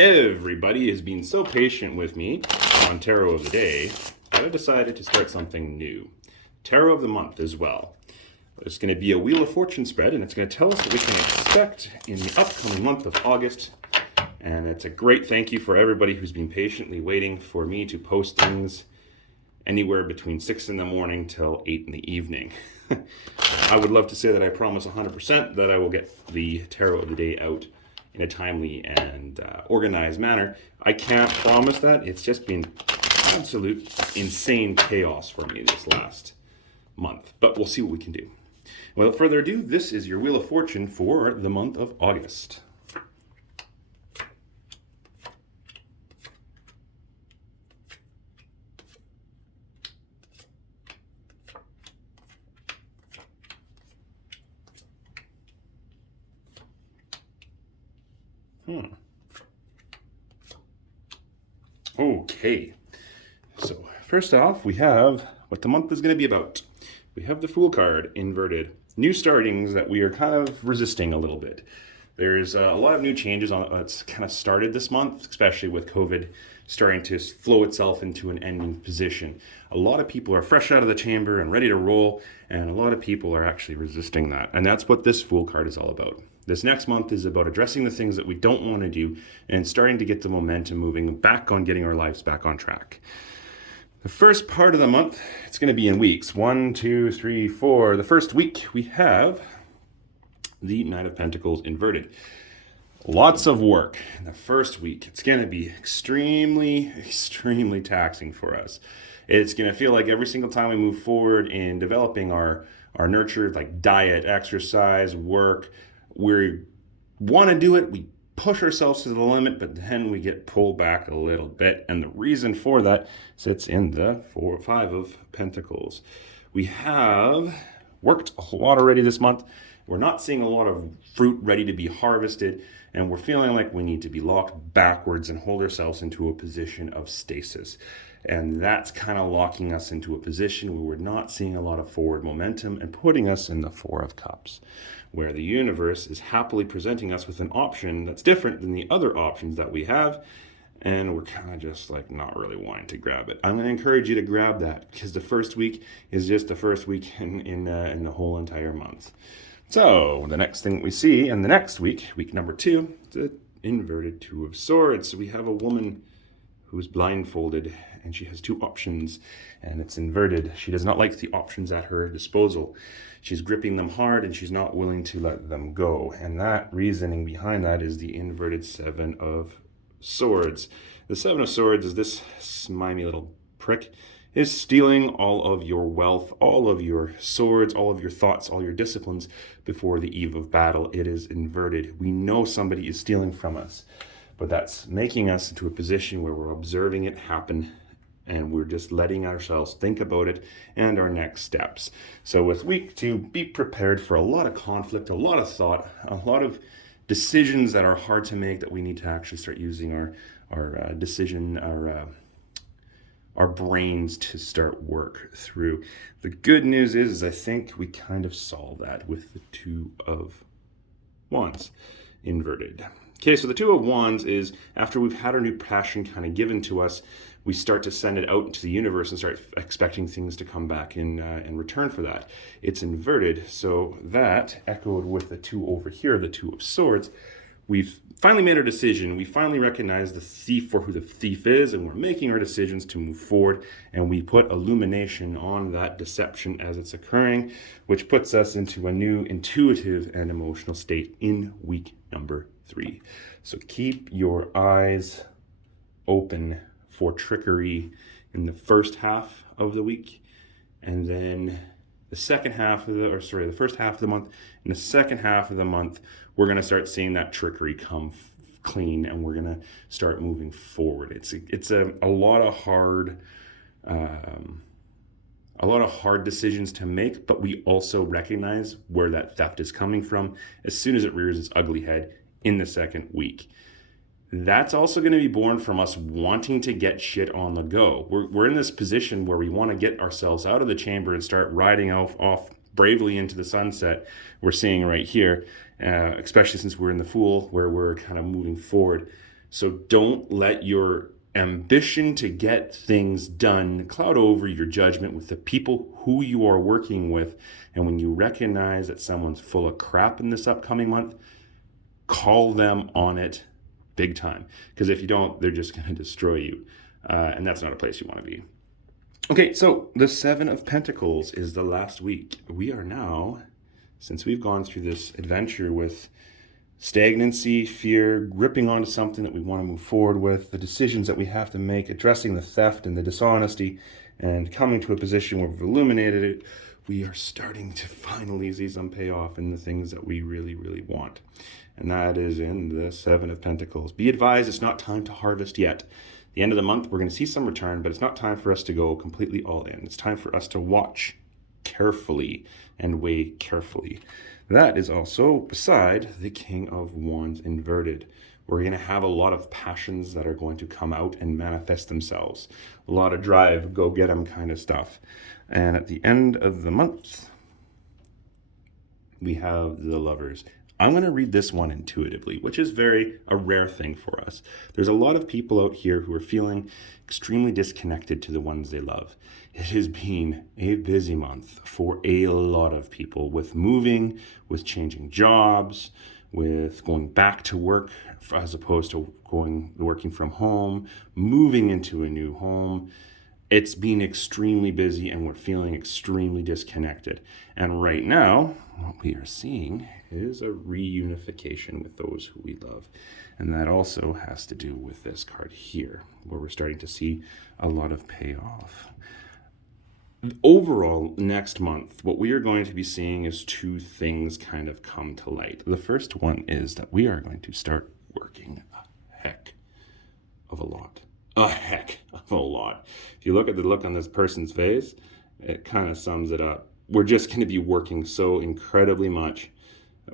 Everybody has been so patient with me on Tarot of the Day that I decided to start something new. Tarot of the Month as well. There's going to be a Wheel of Fortune spread, and it's going to tell us what we can expect in the upcoming month of August. And it's a great thank you for everybody who's been patiently waiting for me to post things anywhere between 6 in the morning till 8 in the evening. I would love to say that I promise 100% that I will get the Tarot of the Day out in a timely and organized manner. I can't promise that. It's just been absolute insane chaos for me this last month, but we'll see what we can do. Without further ado, this is your Wheel of Fortune for the month of August. Okay, so first off, we have what the month is going to be about. We have the Fool card inverted. New startings that we are kind of resisting a little bit. There's a lot of new changes on it's kind of started this month, especially with COVID starting to flow itself into an ending position. A lot of people are fresh out of the chamber and ready to roll, and a lot of people are actually resisting that. And that's what this Fool card is all about. This next month is about addressing the things that we don't want to do and starting to get the momentum moving back on getting our lives back on track. The first part of the month, it's going to be in weeks. 1, 2, 3, 4. The first week, we have the Knight of Pentacles inverted. Lots of work in the first week. It's going to be extremely taxing for us. It's going to feel like every single time we move forward in developing our nurture, like diet, exercise, work, we want to do it, we push ourselves to the limit, but then we get pulled back a little bit. And the reason for that sits in the 4 or 5 of Pentacles. We have worked a lot already this month. We're not seeing a lot of fruit ready to be harvested, and we're feeling like we need to be locked backwards and hold ourselves into a position of stasis. And that's kind of locking us into a position where we're not seeing a lot of forward momentum and putting us in the 4 of Cups, where the universe is happily presenting us with an option that's different than the other options that we have, and we're kind of just like not really wanting to grab it. I'm going to encourage you to grab that, because the first week is just the first week in the whole entire month. So the next thing we see in the next week, week number 2, the inverted 2 of Swords. We have a woman who's blindfolded, and she has 2 options, and it's inverted. She does not like the options at her disposal. She's gripping them hard, and she's not willing to let them go. And that reasoning behind that is the inverted 7 of Swords. The 7 of Swords is this slimy little prick is stealing all of your wealth, all of your swords, all of your thoughts, all your disciplines before the eve of battle. It is inverted. We know somebody is stealing from us, but that's making us into a position where we're observing it happen, and we're just letting ourselves think about it and our next steps. So with week 2, be prepared for a lot of conflict, a lot of thought, a lot of decisions that are hard to make, that we need to actually start using our brains to start work through. The good news is I think we kind of solve that with the 2 of Wands inverted. Okay, so the 2 of Wands is after we've had our new passion kind of given to us, we start to send it out into the universe and start expecting things to come back in return for that. It's inverted, so that echoed with the 2 over here, the 2 of Swords. We've finally made our decision. We finally recognize the thief for who the thief is, and we're making our decisions to move forward, and we put illumination on that deception as it's occurring, which puts us into a new intuitive and emotional state in week number 3. So keep your eyes open for trickery in the first half of the week, and then the first half of the month. In the second half of the month, we're going to start seeing that trickery come clean, and we're going to start moving forward. It's a lot of hard decisions to make, but we also recognize where that theft is coming from as soon as it rears its ugly head in the second week. That's also going to be born from us wanting to get shit on the go. We're in this position where we want to get ourselves out of the chamber and start riding off bravely into the sunset. We're seeing right here, especially since we're in the Fool, where we're kind of moving forward. So don't let your ambition to get things done cloud over your judgment with the people who you are working with. And when you recognize that someone's full of crap in this upcoming month, call them on it big time. Because if you don't, they're just going to destroy you. And that's not a place you want to be. Okay, so the Seven of Pentacles is the last week. We are now, since we've gone through this adventure with stagnancy, fear, gripping onto something that we want to move forward with, the decisions that we have to make, addressing the theft and the dishonesty, and coming to a position where we've illuminated it, we are starting to finally see some payoff in the things that we really, really want. And that is in the Seven of Pentacles. Be advised, it's not time to harvest yet. The end of the month, we're going to see some return, but it's not time for us to go completely all in. It's time for us to watch carefully and weigh carefully. That is also beside the King of Wands inverted. We're going to have a lot of passions that are going to come out and manifest themselves. A lot of drive, go get them kind of stuff. And at the end of the month, we have the Lovers. I'm going to read this one intuitively, which is a rare thing for us. There's a lot of people out here who are feeling extremely disconnected to the ones they love. It has been a busy month for a lot of people with moving, with changing jobs, with going back to work as opposed to working from home, moving into a new home. It's been extremely busy and we're feeling extremely disconnected. And right now, what we are seeing is a reunification with those who we love. And that also has to do with this card here, where we're starting to see a lot of payoff. Overall, next month, what we are going to be seeing is two things kind of come to light. The first one is that we are going to start working a heck of a lot. A heck of a lot. If you look at the look on this person's face, it kind of sums it up. We're just going to be working so incredibly much.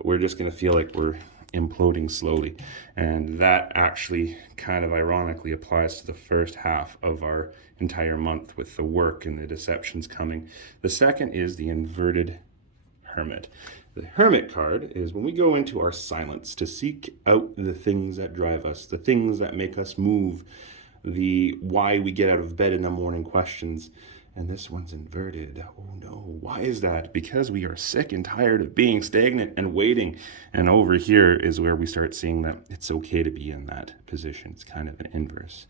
We're just going to feel like we're imploding slowly. And that actually kind of ironically applies to the first half of our entire month with the work and the deceptions coming. The second is the inverted Hermit. The Hermit card is when we go into our silence to seek out the things that drive us, the things that make us move, the why we get out of bed in the morning questions. And this one's inverted. Oh no, why is that? Because we are sick and tired of being stagnant and waiting. And over here is where we start seeing that it's okay to be in that position. It's kind of an inverse.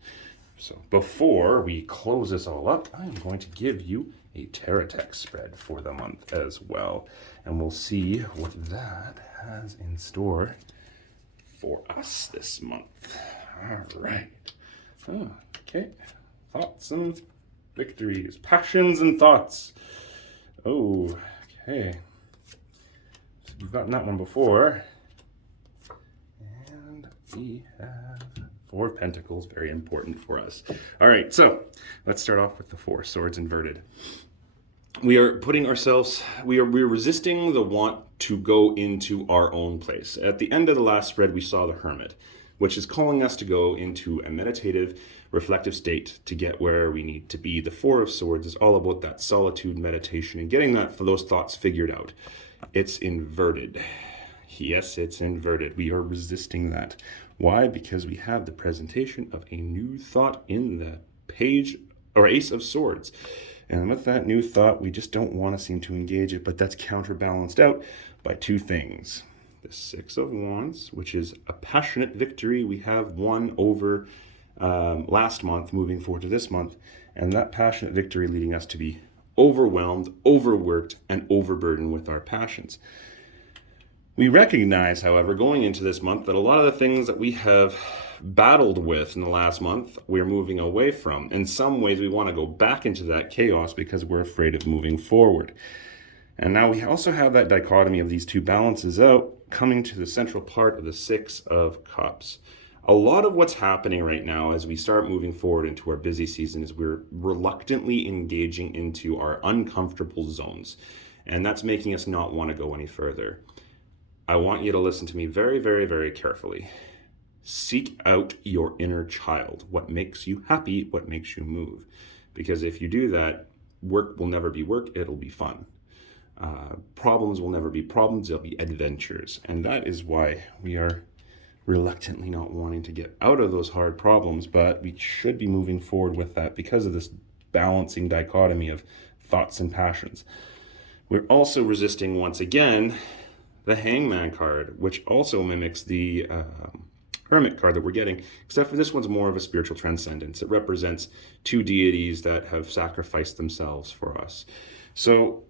So before we close this all up, I'm going to give you a Tarot text spread for the month as well. And we'll see what that has in store for us this month. All right. Okay. Thoughts and victories, passions and thoughts. Oh, okay. So we've gotten that one before. And we have Four of Pentacles, very important for us. All right, so let's start off with the Four Swords inverted. We are resisting the want to go into our own place. At the end of the last spread, we saw the Hermit, which is calling us to go into a meditative, reflective state to get where we need to be. The Four of Swords is all about that solitude, meditation, and getting those thoughts figured out. It's inverted. Yes, it's inverted. We are resisting that. Why? Because we have the presentation of a new thought in the page or Ace of Swords. And with that new thought, we just don't want to seem to engage it, but that's counterbalanced out by two things. The Six of Wands, which is a passionate victory we have won over last month, moving forward to this month, and that passionate victory leading us to be overwhelmed, overworked, and overburdened with our passions. We recognize, however, going into this month, that a lot of the things that we have battled with in the last month, we're moving away from. In some ways, we want to go back into that chaos because we're afraid of moving forward. And now we also have that dichotomy of these two balances out, coming to the central part of the Six of Cups. A lot of what's happening right now as we start moving forward into our busy season is we're reluctantly engaging into our uncomfortable zones. And that's making us not want to go any further. I want you to listen to me very, very, very carefully. Seek out your inner child. What makes you happy, what makes you move. Because if you do that, work will never be work, it'll be fun. Problems will never be problems, they'll be adventures. And that is why we are reluctantly not wanting to get out of those hard problems, but we should be moving forward with that because of this balancing dichotomy of thoughts and passions. We're also resisting, once again, the Hangman card, which also mimics the Hermit card that we're getting, except for this one's more of a spiritual transcendence. It represents two deities that have sacrificed themselves for us. So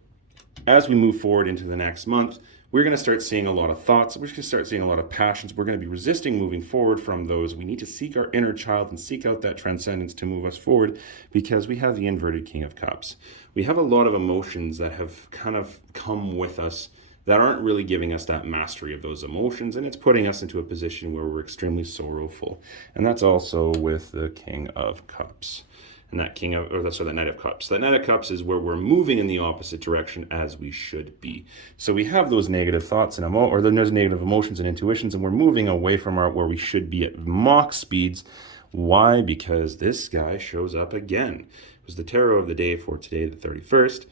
as we move forward into the next month, we're going to start seeing a lot of thoughts. We're going to start seeing a lot of passions. We're going to be resisting moving forward from those. We need to seek our inner child and seek out that transcendence to move us forward, because we have the inverted King of Cups. We have a lot of emotions that have kind of come with us that aren't really giving us that mastery of those emotions, and it's putting us into a position where we're extremely sorrowful. And that's also with the King of Cups. And that that Knight of Cups. That Knight of Cups is where we're moving in the opposite direction as we should be. So we have those negative thoughts and those negative emotions and intuitions, and we're moving away from where we should be at Mach speeds. Why? Because this guy shows up again. It was the tarot of the day for today, the 31st.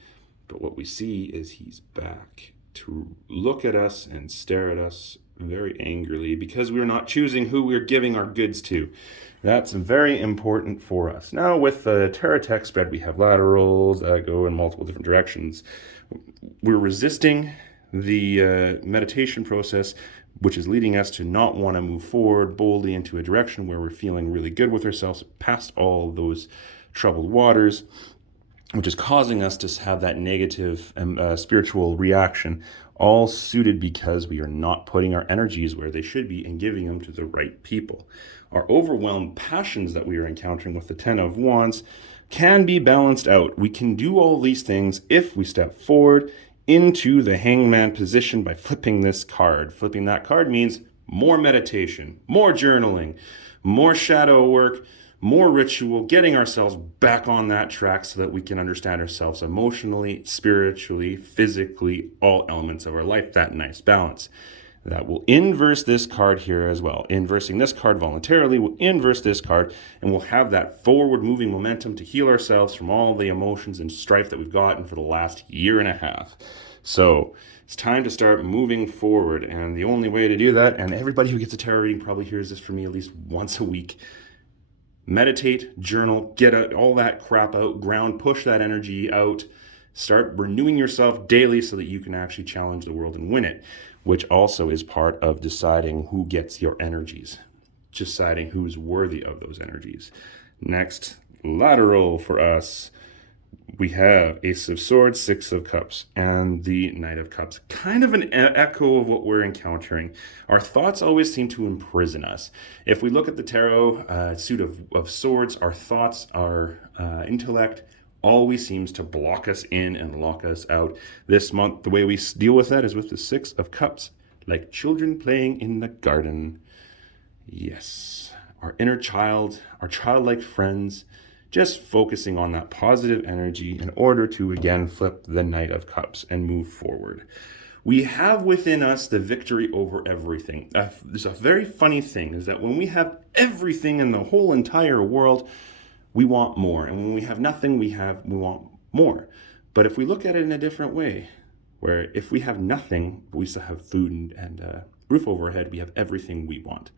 But what we see is he's back to look at us and stare at us very angrily because we're not choosing who we're giving our goods to. That's very important for us. Now, with the tarot text spread, we have laterals that go in multiple different directions. We're resisting the meditation process, which is leading us to not want to move forward boldly into a direction where we're feeling really good with ourselves past all those troubled waters, which is causing us to have that negative spiritual reaction, all suited because we are not putting our energies where they should be and giving them to the right people. Our overwhelmed passions that we are encountering with the Ten of Wands can be balanced out. We can do all these things if we step forward into the Hangman position by flipping this card. Flipping that card means more meditation, more journaling, more shadow work, more ritual, getting ourselves back on that track so that we can understand ourselves emotionally, spiritually, physically, all elements of our life, that nice balance. That will inverse this card here as well. Inversing this card voluntarily will inverse this card, and we'll have that forward moving momentum to heal ourselves from all the emotions and strife that we've gotten for the last year and a half. So it's time to start moving forward, and the only way to do that, and everybody who gets a tarot reading probably hears this from me at least once a week, meditate, journal, get all that crap out, push that energy out, start renewing yourself daily so that you can actually challenge the world and win it, which also is part of deciding who gets your energies, deciding who's worthy of those energies. Next, lateral for us, we have Ace of Swords, Six of Cups, and the Knight of Cups. Kind of an echo of what we're encountering. Our thoughts always seem to imprison us. If we look at the tarot suit of swords, our thoughts, our intellect, always seems to block us in and lock us out. This month, the way we deal with that is with the Six of Cups, like children playing in the garden. Yes, our inner child, our childlike friends, just focusing on that positive energy in order to, again, flip the Knight of Cups and move forward. We have within us the victory over everything. There's a very funny thing, is that when we have everything in the whole entire world, we want more. And when we have nothing, we want more. But if we look at it in a different way, where if we have nothing, but we still have food and roof over our head, we have everything we want.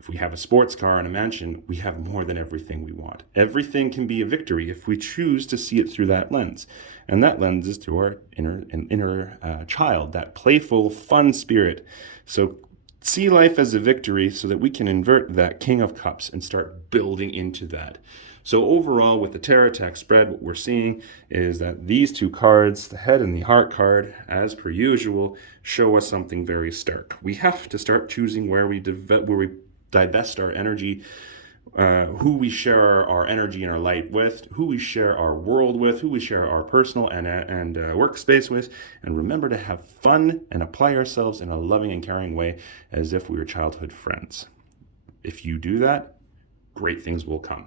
If we have a sports car and a mansion, we have more than everything we want. Everything can be a victory if we choose to see it through that lens. And that lens is through our inner child, that playful, fun spirit. So see life as a victory so that we can invert that King of Cups and start building into that. So overall, with the tarot text spread, what we're seeing is that these two cards, the head and the heart card, as per usual, show us something very stark. We have to start choosing where we divest our energy, who we share our energy and our light with, who we share our world with, who we share our personal and workspace with, and remember to have fun and apply ourselves in a loving and caring way as if we were childhood friends. If you do that, great things will come.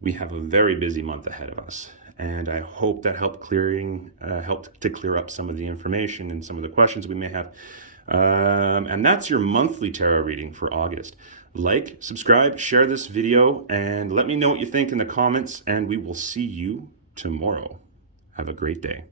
We have a very busy month ahead of us, and I hope that helped to clear up some of the information and some of the questions we may have. And that's your monthly tarot reading for August. Like, subscribe, share this video, and let me know what you think in the comments, and we will see you tomorrow. Have a great day.